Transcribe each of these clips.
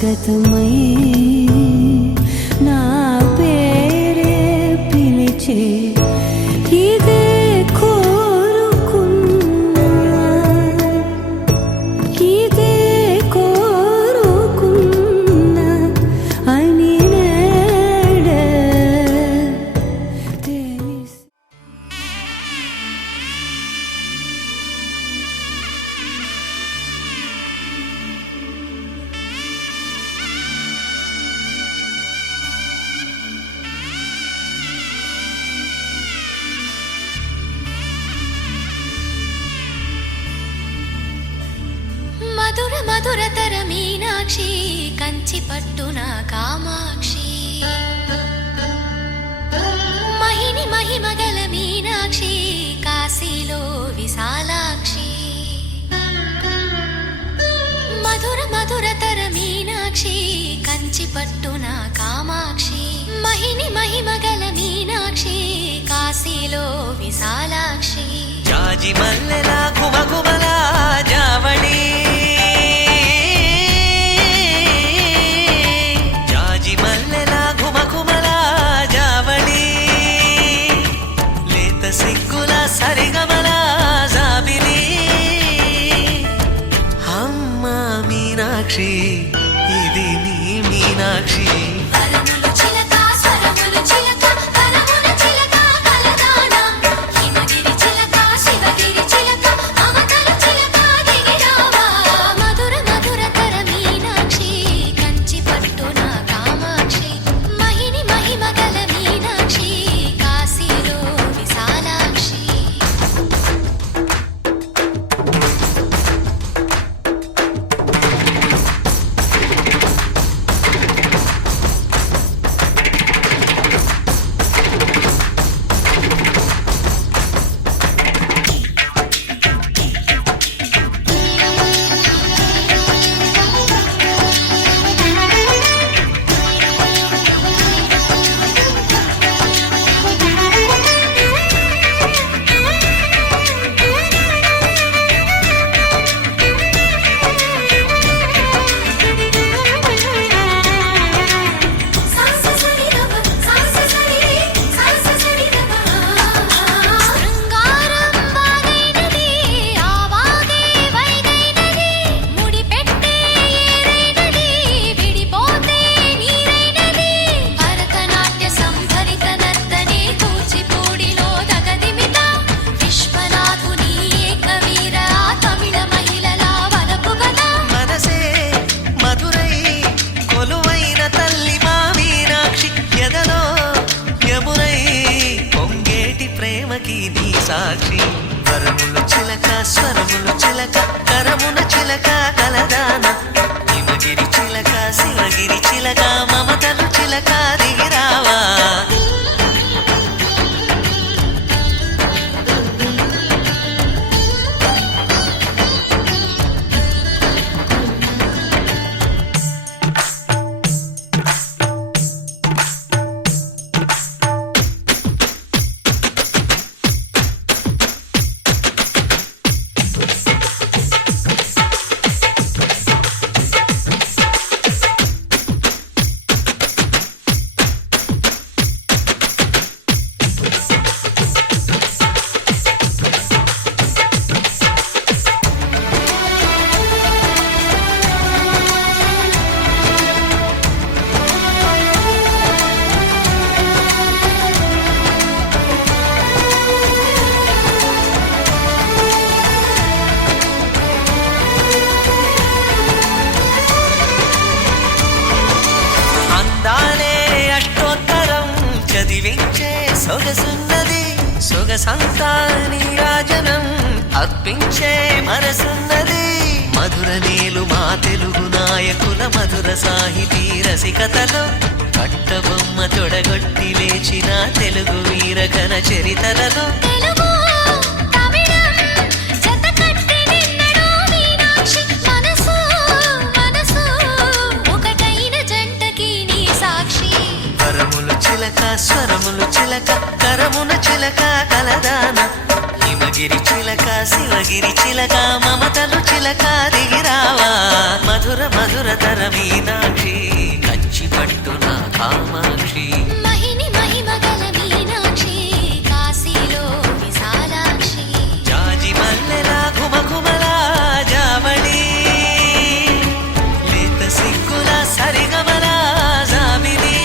స్వాగతమై నా పేరే పిలిచే ఇదే కోరుకున్నా ఇదే కోరుకున్నా అని నేడే తెలిసి మధుర మధురతర మీనాక్షి కంచి పట్టున కామాక్షి మహిని మహిమగల మీనాక్షి కాశీలో విశాలాక్షి మధుర మధురతర మీనాక్షి కంచి పట్టున కామాక్షి మహిని మహిమగల మీనాక్షి కాశీలో విశాలాక్షి జాజి మల్లెలా కుమకుమలా జావళి జాజి మల్లెలా కుమకుమలా జావళి లేత సిగ్గుల సరిగమల జాబిలి అమ్మ మీనాక్షి ఇది నీ మీనాక్షి సాక్షి వరములు చిలక స్వరములు చిలక కరమున చిలక కలదాన హిమగిరి చిలక శివగిరి చిలక మమతలు చిలక దిగిరావా సొగసున్నది సొగసంతా నీరాజనం అర్పించే మనసున్నది మధుర నేలు మా తెలుగు నాయకుల మధుర సాహితీ రసికతలో కట్టబొమ్మ తొడగొట్టి లేచిన తెలుగు వీరగణ చరితలలో స్వరములు చిలక కరమున చిలక కలదాన హిమగిరి హిమగిరి చిలక శివగిరి చిలక మమతలు చిలక దిగిరావా మధుర మధుర తర మీనాక్షి కంచి పట్టున కామాక్షి మహిని మహిమగల మీనాక్షి కాశీలో విశాలాక్షి జాజి మల్లెలా ఘుమఘుమలా జావళి లేత సిగ్గుల సరిగమలా జాబిలి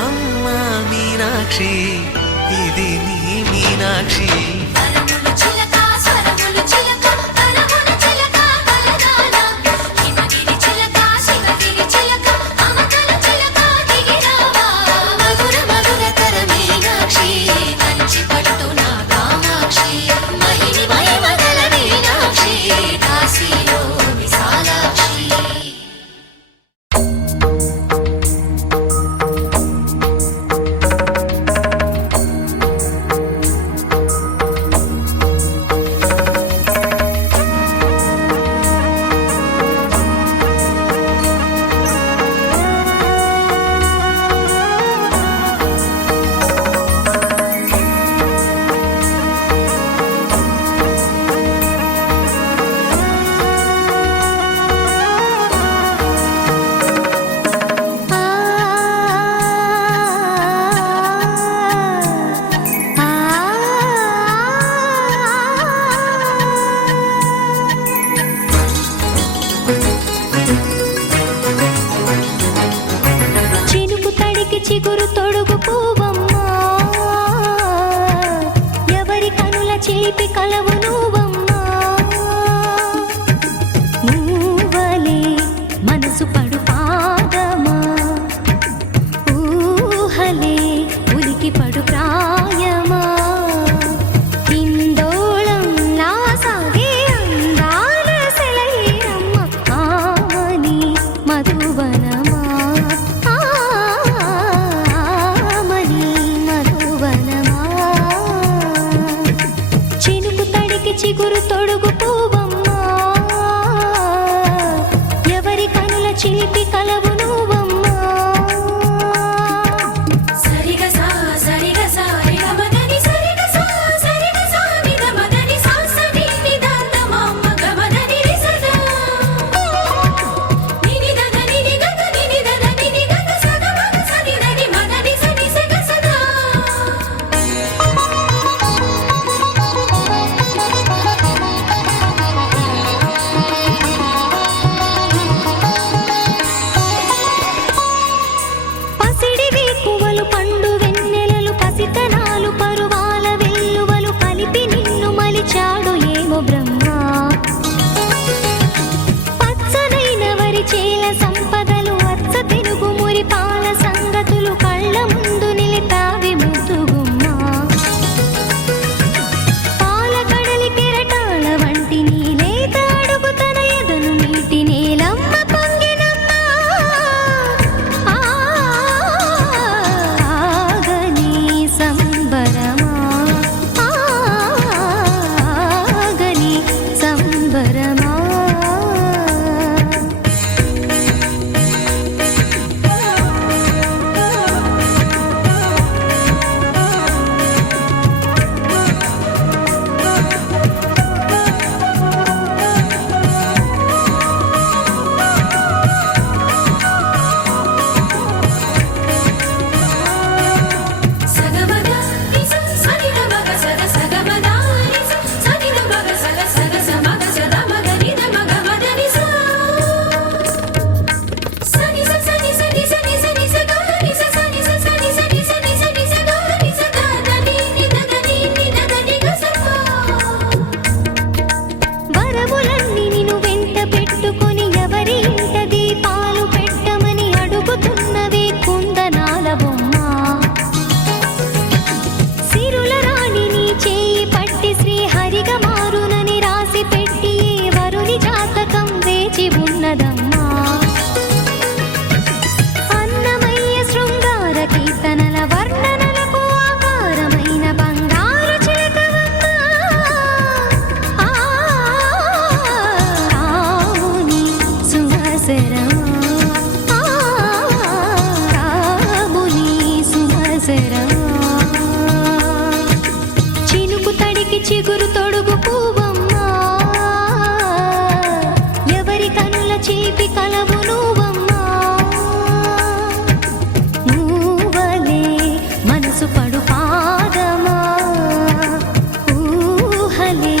అమ్మా మీనాక్షి ఇది నీ మీనాక్షి వరములు చిలక స్వరములు చిలక వరములు చిలక కలగాల హిమగిరి చిలక శివగిరి చిలక మమతలు చిలక దిగిరావా మధుర మధుర తర మీనాక్షి కంచి పట్టున కామాక్షి మహిని మహిమగల మీనాక్షి కాశీలో విశాలాక్షి చినుకు తడికి చిగురు తొడుగు పూవమ్మా ఎవరి కనుల చిలిపి కలవు నువ్వమ్మా నువ్వలే మనసు పడు పాదమా ఊహలే ఉలికి పడు ప్రాయమా హిందోళం నా సాగే అందాల సెలయేరమ్మ ఆమని మధువనమా ఆమని మధువనమా చినుకు తడికి చిగురు తొడుగు పూవమ్మా ఎవరి కనుల చిలిపి కలవు నువ్వమ్మా సరిగ సా సరిగ సా రిగ మదని సరిగ సా సరిగ సా నిద మదని సా సని నిదాత మమ్మ గ మదని రిసద నిని దద నిని గద నిని దద నిని గద సద మగ సని దని మదని సని సగ సదా చిగురు తొడుగు పువ్వమ్మా ఎవరి కనుల చీపి కలవు నువ్వమ్మా మూవలే మనసు పడు పాదమా ఊహలే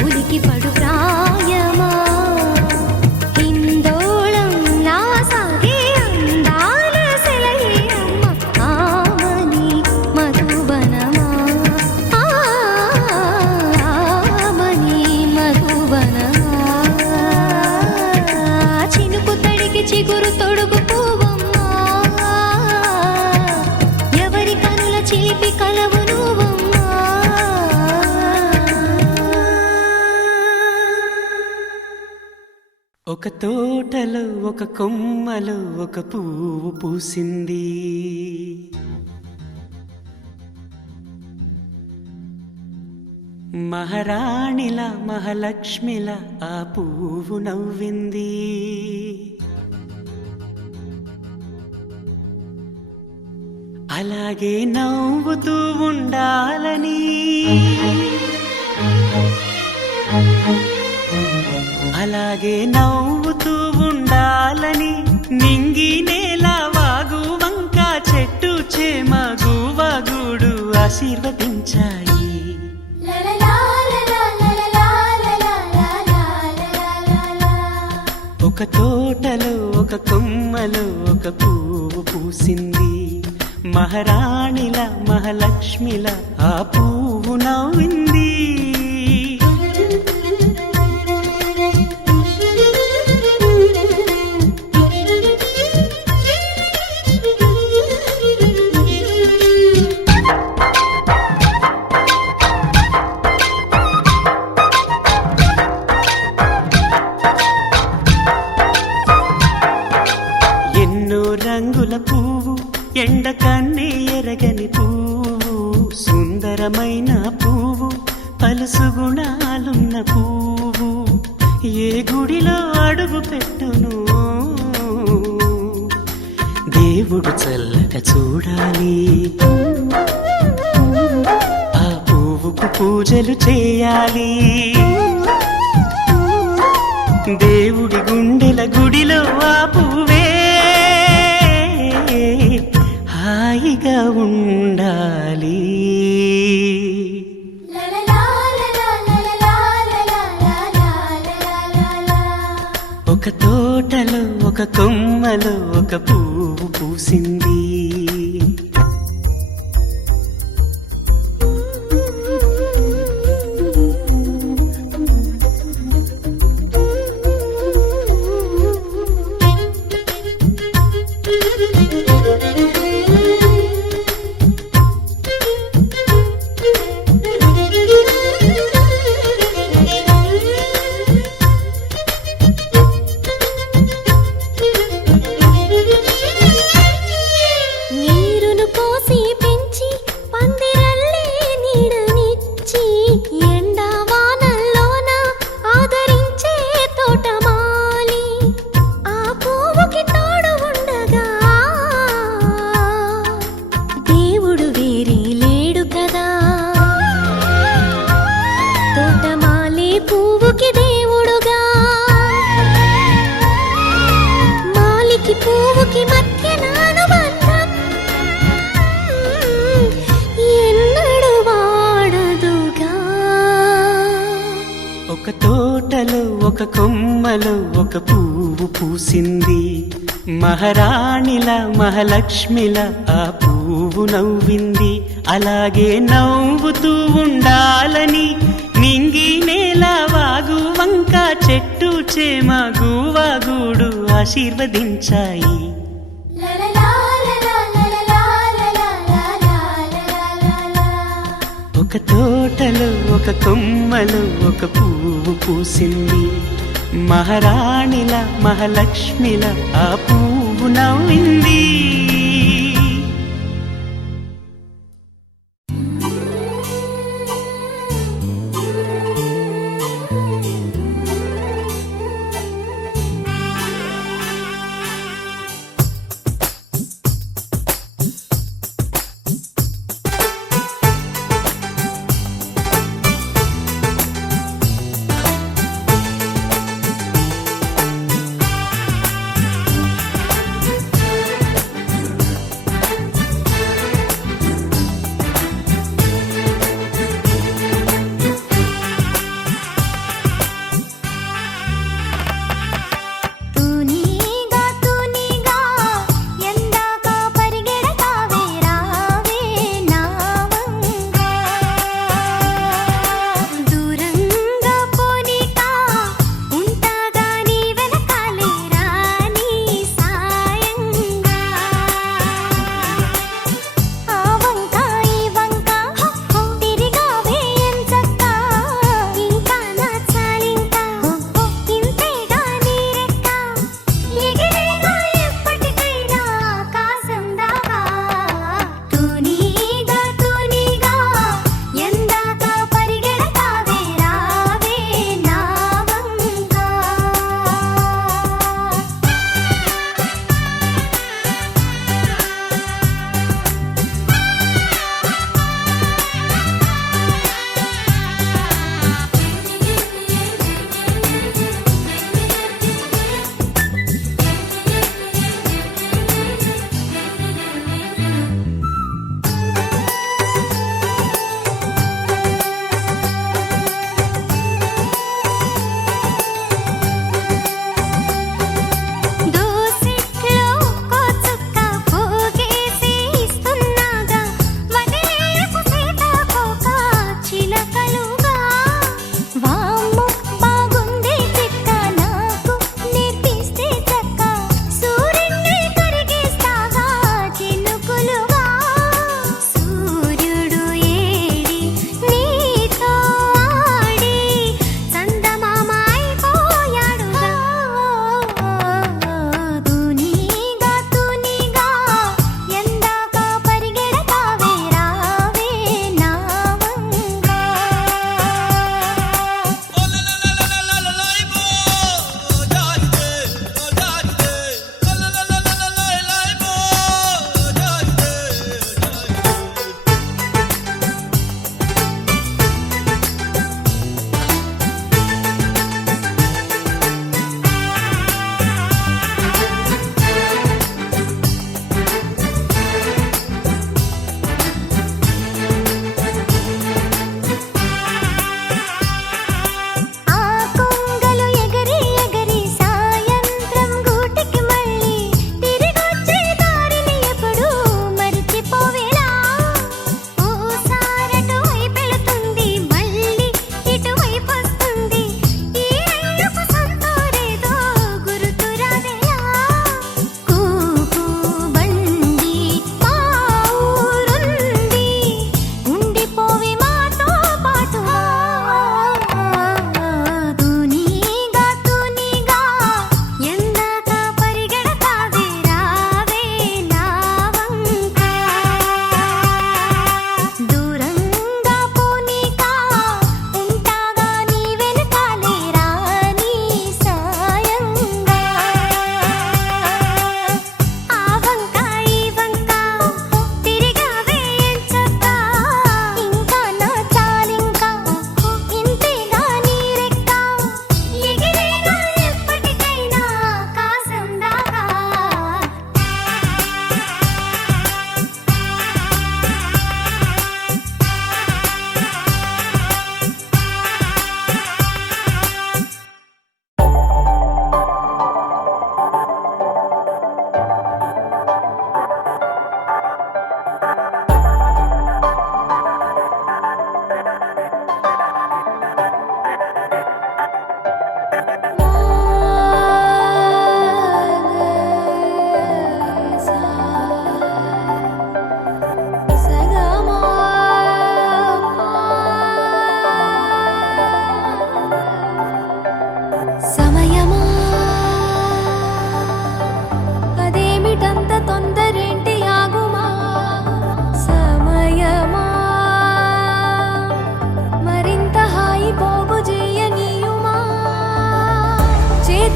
ఉలికి పడు ప్రాయమా హిందోళం నా సాగే అందాల సెలయే అమ్మ ఆమని మధువనమా ఆమని మధువనమా చినుకు తడికి చిగురు తొడుగు పువ్వమ్మా ఎవరి కనుల చిలిపి కలవు నువ్వమ్మా ఒక తోటలో ఒక కొమ్మలో ఒక పువ్వు పూసింది మహారాణిలా మహాలక్ష్మిలా ఆ పువ్వు నవ్వింది అలాగే నవ్వుతూ ఉండాలని అలాగే నవ్వుతూ ఉండాలని నింగి నేల వాగు వంక చెట్టు చేమ గువగూడు ఆశీర్వదించాయి ఒక తోటలో ఒక కొమ్మలో ఒక పువ్వు పూసింది మహారాణిల మహాలక్ష్మిల ఆ పువ్వు నవ్వింది రంగుల పువ్వు ఎండ కన్నే ఎరగని పువ్వు సుందరమైన పువ్వు పలుసు గుణాలున్న పువ్వు ఏ గుడిలో అడుగు పెట్టును దేవుడు చల్లగా చూడాలి ఆ పువ్వుకు పూజలు చేయాలి దేవుడి గుండెల గుడిలో ఆ పువ్వే హాయిగా ఉండాలి ఒక తోటలో ఒక కొమ్మలో ఒక పువ్వు పూసింది ఒక తోటలో ఒక కొమ్మలో ఒక పువ్వు పూసింది మహారాణిల మహాలక్ష్మిల ఆ పువ్వు నవ్వింది అలాగే నవ్వుతూ ఉండాలని నింగి నేల వాగు వంక చెట్టు చేమ గువగూడు ఆశీర్వదించాయి ఒక తోటలో ఒక కొమ్మలో ఒక పువ్వు పూసింది మహారాణిల మహాలక్ష్మిల ఆ పువ్వు నవ్వింది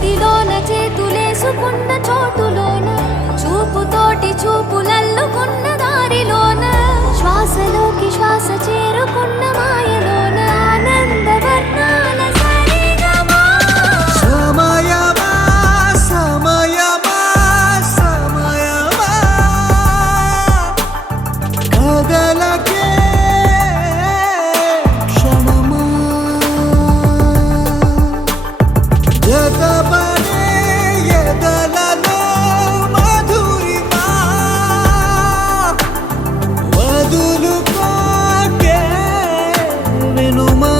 చేతిలోన చేతులేసుకున్న చోటులోన చూపుతోటి చూపులల్లుకున్న దారిలోన శ్వాసలోకి శ్వాస చేరుకున్న మాయలోన ఆనందవర్ణాల సరిగమా. సమయమా సమయమా సమయమా కదలకే క్షణమా జతపడే ఎదలలో మధురిమా వదులుకోకే వినుమా.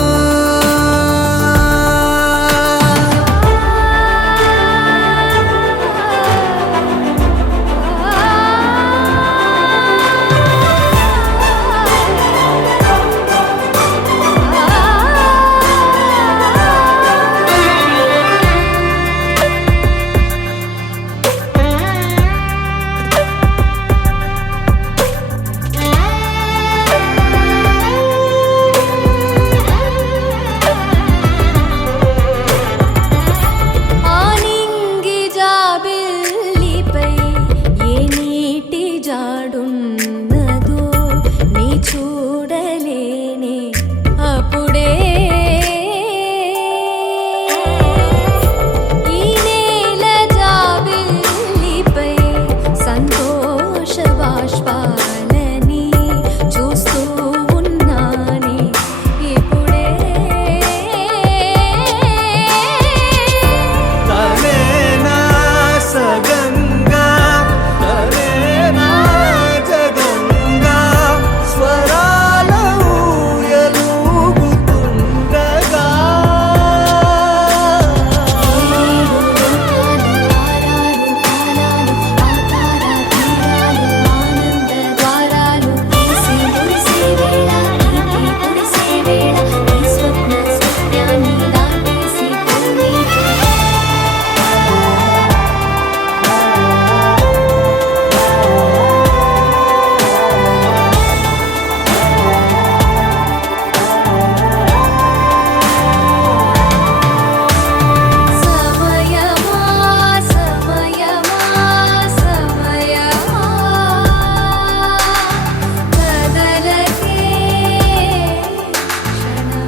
ఆనింగి జాబిల్లిపై ఏ నీటి జాడున్నదో నీ చూడలేనే అప్పుడే ఈ నేల జాబిల్లిపై సంతోష బాష్పాలని చూస్తూ ఉన్నానే ఇప్పుడే. తనేనా సగంగా తనేనా జగంగా స్వరాల ఊయలూగుతుండగా సమయమా సమయమా సమయమా కదలకే క్షణమా.